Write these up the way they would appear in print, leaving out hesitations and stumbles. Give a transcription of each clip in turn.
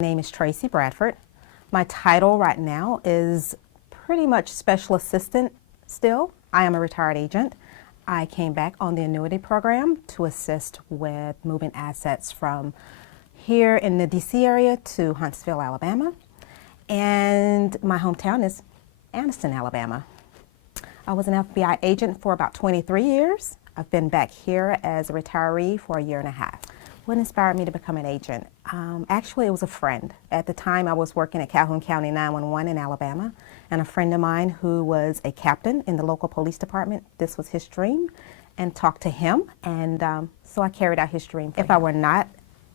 My name is Tracy Bradford. My title right now is pretty much special assistant still. I am a retired agent. I came back on the annuity program to assist with moving assets from here in the DC area to Huntsville, Alabama. And my hometown is Anniston, Alabama. I was an FBI agent for about 23 years. I've been back here as a retiree for a year and a half. What inspired me to become an agent? Actually, it was a friend. At the time, I was working at Calhoun County 911 in Alabama, and a friend of mine who was a captain in the local police department, this was his dream, and talked to him, and so I carried out his dream. If I were not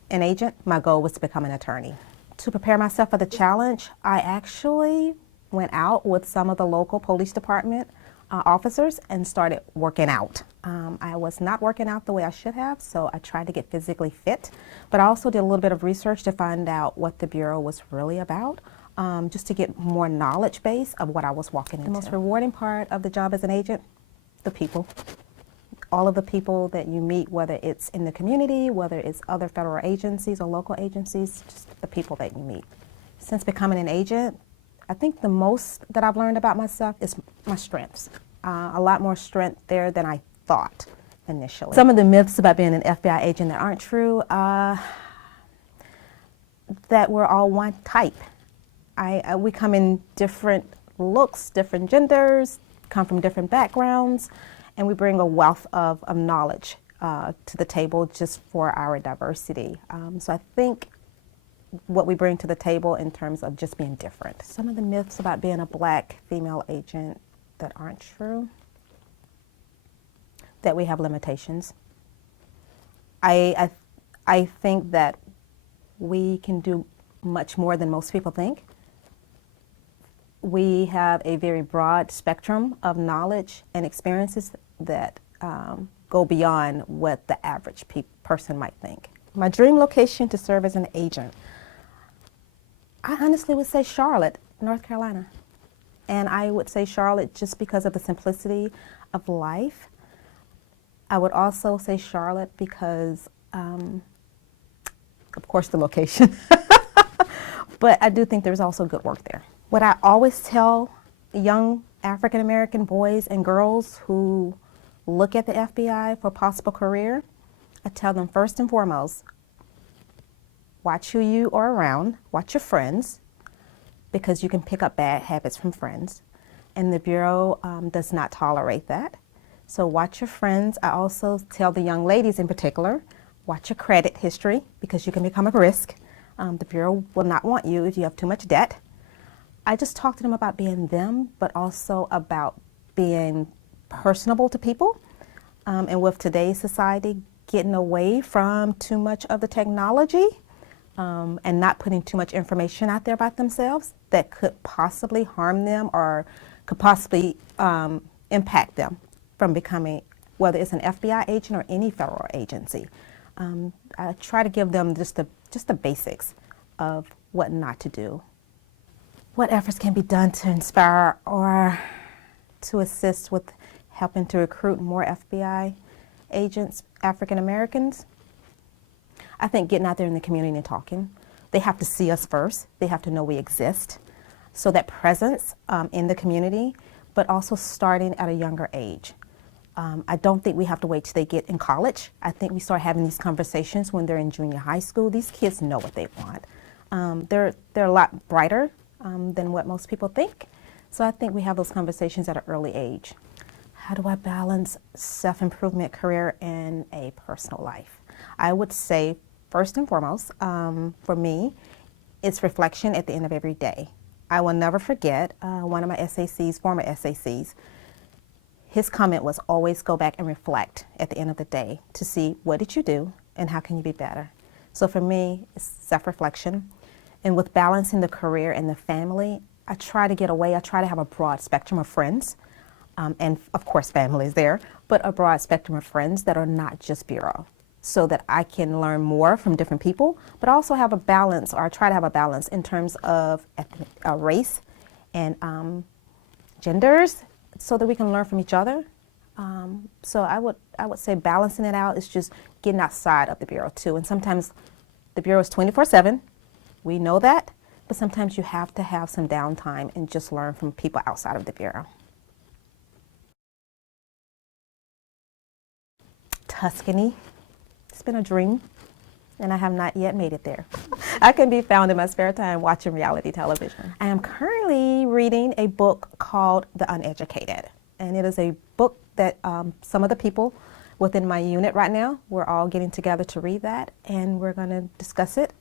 an agent, my goal was to become an attorney. To prepare myself for the challenge, I actually went out with some of the local police department officers and started working out. I was not working out the way I should have, so I tried to get physically fit, but I also did a little bit of research to find out what the Bureau was really about, just to get more knowledge base of what I was walking into. The most rewarding part of the job as an agent, the people. All of the people that you meet, whether it's in the community, whether it's other federal agencies or local agencies, just the people that you meet. Since becoming an agent, I think the most that I've learned about myself is my strengths. A lot more strength there than I thought initially. Some of the myths about being an FBI agent that aren't true, that we're all one type. We come in different looks, different genders, come from different backgrounds, and we bring a wealth of knowledge to the table just for our diversity. So I think what we bring to the table in terms of just being different. Some of the myths about being a black female agent that aren't true, that we have limitations. I think that we can do much more than most people think. We have a very broad spectrum of knowledge and experiences that go beyond what the average person might think. My dream location to serve as an agent, I honestly would say Charlotte, North Carolina. And I would say Charlotte just because of the simplicity of life. I would also say Charlotte because, of course, the location. But I do think there's also good work there. What I always tell young African American boys and girls who look at the FBI for a possible career, I tell them first and foremost, watch who you are around, watch your friends, because you can pick up bad habits from friends. And the Bureau does not tolerate that. So watch your friends. I also tell the young ladies in particular, watch your credit history because you can become a risk. The Bureau will not want you if you have too much debt. I just talk to them about being them, but also about being personable to people. And with today's society, getting away from too much of the technology, and not putting too much information out there about themselves that could possibly harm them or could possibly impact them from becoming, whether it's an FBI agent or any federal agency. I try to give them just the basics of what not to do. What efforts can be done to inspire or to assist with helping to recruit more FBI agents, African Americans? I think getting out there in the community and talking. They have to see us first. They have to know we exist. So that presence in the community, but also starting at a younger age. I don't think we have to wait till they get in college. I think we start having these conversations when they're in junior high school. These kids know what they want. They're a lot brighter than what most people think. So I think we have those conversations at an early age. How do I balance self-improvement, career, and a personal life? I would say, first and foremost, for me, it's reflection at the end of every day. I will never forget one of my SACs, former SACs, his comment was always go back and reflect at the end of the day to see what did you do and how can you be better. So for me, it's self-reflection. And with balancing the career and the family, I try to get away. I try to have a broad spectrum of friends. And of course, family is there, but a broad spectrum of friends that are not just Bureau, so that I can learn more from different people, but also have a balance, or I try to have a balance in terms of race and genders, so that we can learn from each other. So I would say balancing it out is just getting outside of the Bureau too. And sometimes the Bureau is 24/7, We know that, but sometimes you have to have some downtime and just learn from people outside of the Bureau. Tuscany. It's been a dream, and I have not yet made it there. I can be found in my spare time watching reality television. I am currently reading a book called The Uneducated, and it is a book that some of the people within my unit right now, we're all getting together to read that, and we're going to discuss it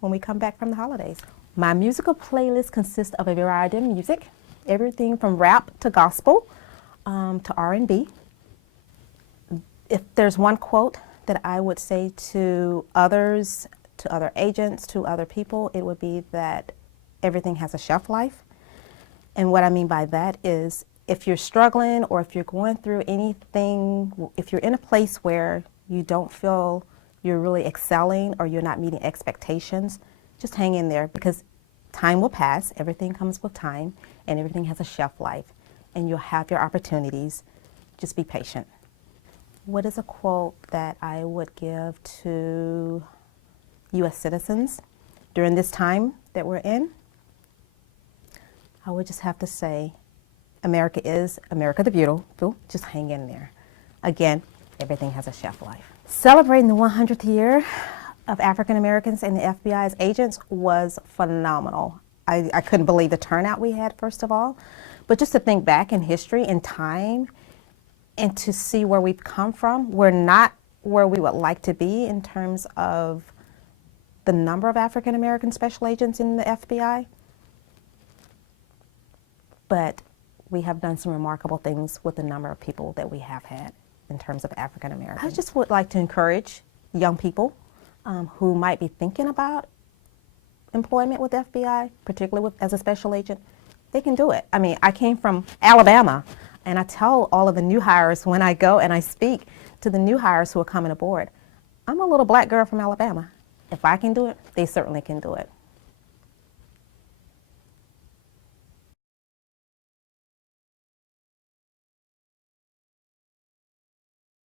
when we come back from the holidays. My musical playlist consists of a variety of music, everything from rap to gospel to R&B. If there's one quote that I would say to others, to other agents, to other people, it would be that everything has a shelf life. And what I mean by that is if you're struggling or if you're going through anything, if you're in a place where you don't feel you're really excelling or you're not meeting expectations, just hang in there, because time will pass, everything comes with time, and everything has a shelf life, and you'll have your opportunities. Just be patient. What is a quote that I would give to U.S. citizens during this time that we're in? I would just have to say, America is America the Beautiful. Just hang in there. Again, everything has a shelf life. Celebrating the 100th year of African Americans in the FBI as agents was phenomenal. I couldn't believe the turnout we had, first of all, but just to think back in history and time and to see where we've come from, we're not where we would like to be in terms of the number of African American special agents in the FBI, but we have done some remarkable things with the number of people that we have had in terms of African Americans. I just would like to encourage young people who might be thinking about employment with FBI, particularly as a special agent. They can do it. I mean, I came from Alabama, and I tell all of the new hires when I go and I speak to the new hires who are coming aboard, I'm a little black girl from Alabama. If I can do it, they certainly can do it.